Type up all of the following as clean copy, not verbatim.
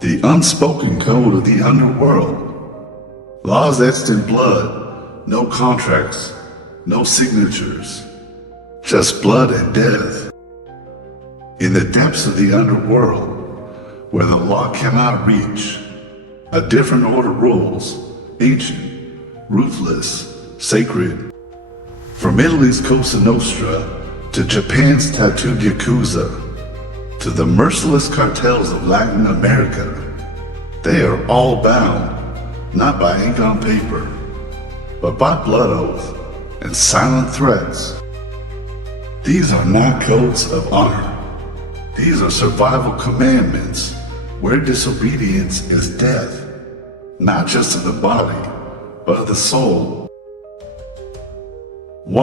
The unspoken code of the underworld. Laws etched in blood, no contracts, no signatures, just blood and death. In the depths of the underworld, where the law cannot reach, a different order rules, ancient, ruthless, sacred. From Italy's Cosa Nostra to Japan's tattooed Yakuza, to the merciless cartels of Latin America, they are all bound, not by ink on paper, but by blood oath and silent threats. These are not codes of honor. These are survival commandments where disobedience is death, not just of the body, but of the soul. 1.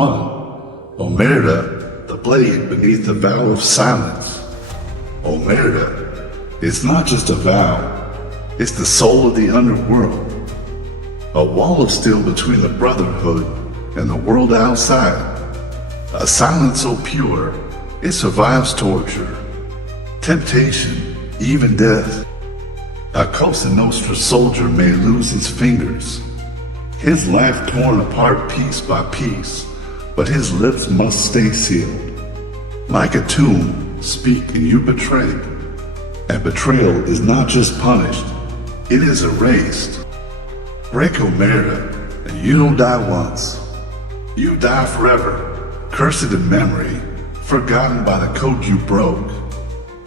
Omerta, the blade beneath the vow of silence. Omerta, it's not just a vow, it's the soul of the underworld. A wall of steel between the brotherhood and the world outside. A silence so pure, it survives torture, temptation, even death. A Cosa Nostra soldier may lose his fingers, his life torn apart piece by piece, but his lips must stay sealed. Like a tomb, speak and you betray. And betrayal is not just punished, it is erased. Break Omerta, and you don't die once. You die forever, cursed in memory, forgotten by the code you broke.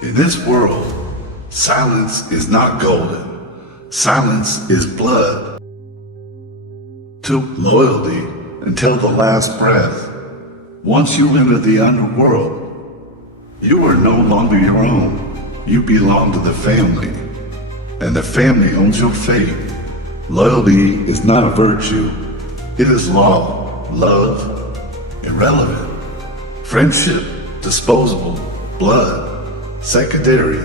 In this world, silence is not golden. Silence is blood. To loyalty until the last breath. Once you enter the underworld, you are no longer your own. You belong to the family, and the family owns your fate. Loyalty is not a virtue. It is law, love, irrelevant. Friendship, disposable. Blood, secondary.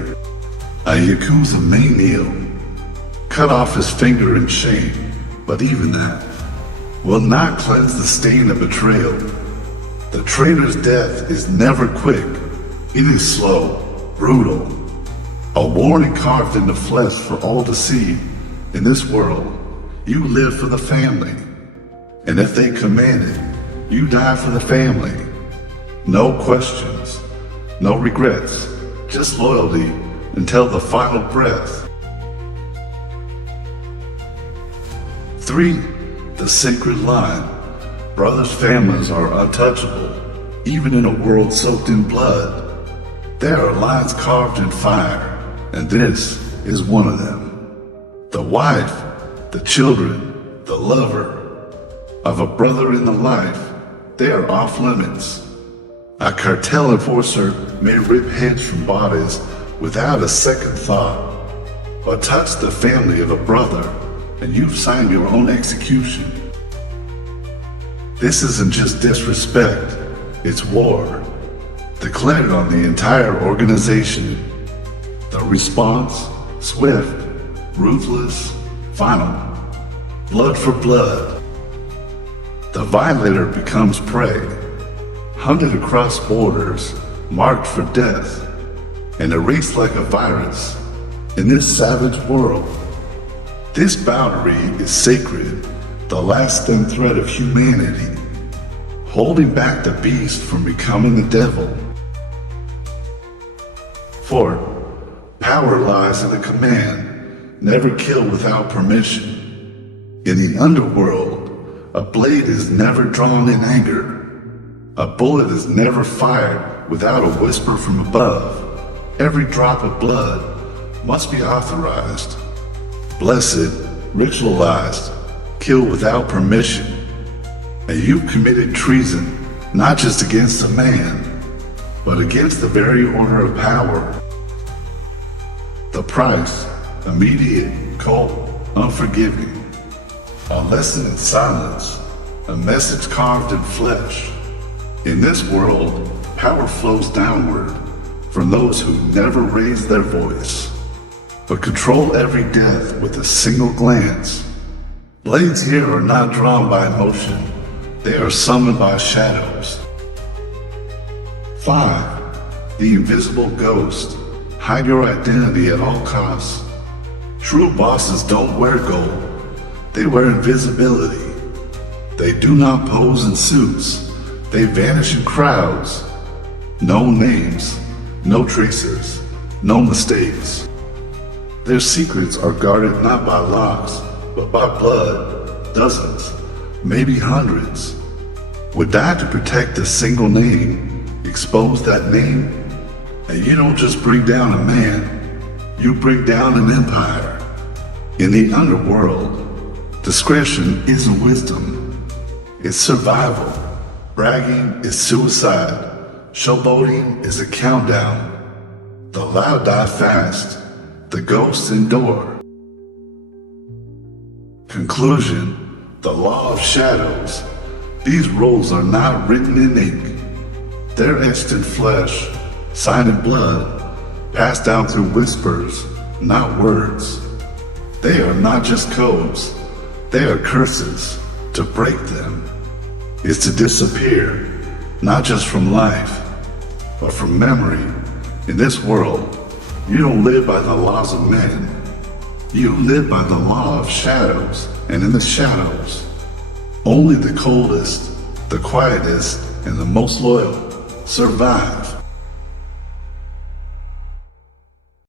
A Yakuza may kneel, cut off his finger in shame, but even that will not cleanse the stain of betrayal. The traitor's death is never quick. It is slow, brutal. A warning carved in the flesh for all to see. In this world, you live for the family. And if they command it, you die for the family. No questions, no regrets, just loyalty until the final breath. 3. The sacred line. Brothers' families are untouchable, even in a world soaked in blood. There are lines carved in fire, and this is one of them. The wife, the children, the lover of a brother in the life, they are off limits. A cartel enforcer may rip heads from bodies without a second thought, or touch the family of a brother, and you've signed your own execution. This isn't just disrespect, it's war, declared on the entire organization. The response, swift, ruthless, final. Blood for blood. The violator becomes prey, hunted across borders, marked for death, and erased like a virus in this savage world. This boundary is sacred, the last thin thread of humanity, holding back the beast from becoming the devil. 4. Power lies in the command, never kill without permission. In the underworld, a blade is never drawn in anger. A bullet is never fired without a whisper from above. Every drop of blood must be authorized, blessed, ritualized, killed without permission. And you committed treason, not just against a man, but against the very order of power. The price, immediate, cold, unforgiving. A lesson in silence, a message carved in flesh. In this world, power flows downward from those who never raise their voice, but control every death with a single glance. Blades here are not drawn by emotion, they are summoned by shadows. 5. The invisible ghost. Hide your identity at all costs. True bosses don't wear gold. They wear invisibility. They do not pose in suits. They vanish in crowds. No names, no traces, no mistakes. Their secrets are guarded not by locks, but by blood, dozens, maybe hundreds. Would die to protect a single name, expose that name, and you don't just bring down a man, you bring down an empire. In the underworld, discretion isn't wisdom, it's survival. Bragging is suicide. Showboating is a countdown. The loud die fast. The ghosts endure. Conclusion, the law of shadows. These rules are not written in ink. They're etched in flesh, signed in blood, passed down through whispers, not words. They are not just codes. They are curses. To break them is to disappear, not just from life, but from memory. In this world, you don't live by the laws of men. You live by the law of shadows, and in the shadows, only the coldest, the quietest, and the most loyal survive.